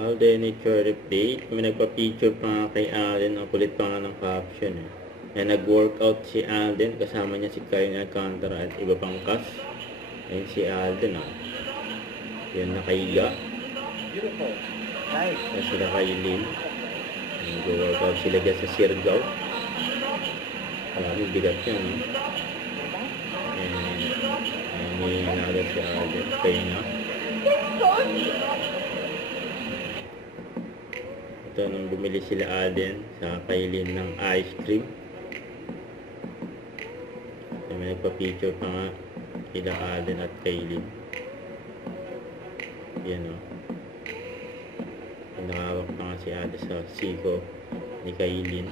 Alden nature update. May nagpa-picture pa nga kay Alden. Ang kulit pa nga ng caption eh. Na nag-workout si Alden. Kasama niya si Kyle Alcantara at iba pang cast. Ayun si Alden ah. Yan nakahiga. Beautiful. Nice. Yan sila Kailin. Nag-workout sila dyan sa Siargao. Maraming bigat yan eh. Ayun natin si Alden. Kaya nga. Ito nung bumili sila Alden sa Kailin ng ice cream. So, may nagpa-picture pa nga sila Alden at Kailin. Yan o. Nakawak pa nga si Alden sa siko ni Kailin.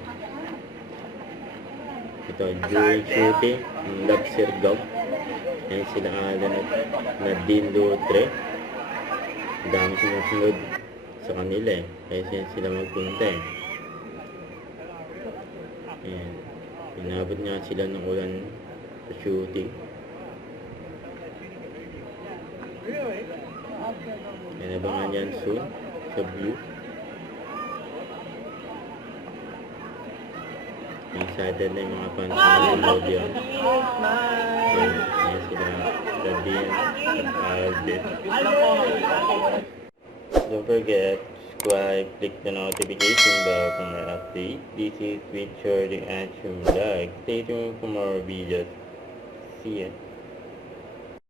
Ito during shooting ng Love Siargao. Ayan sila Alden at Nadine Dutre. Ang dami sumusunod sa kanila eh. Kaya sila magpunta eh. Ayan. Inabot nga sila ng ulan sa shooting. Ayan, abangan yan soon sa view. Excited na yung mga fans na nanonood yan. Ayan sila Nadine at Alden. Don't forget, subscribe, click the notification bell for more updates. This is with Shorty and Vlog. Stay tuned for more videos. See ya.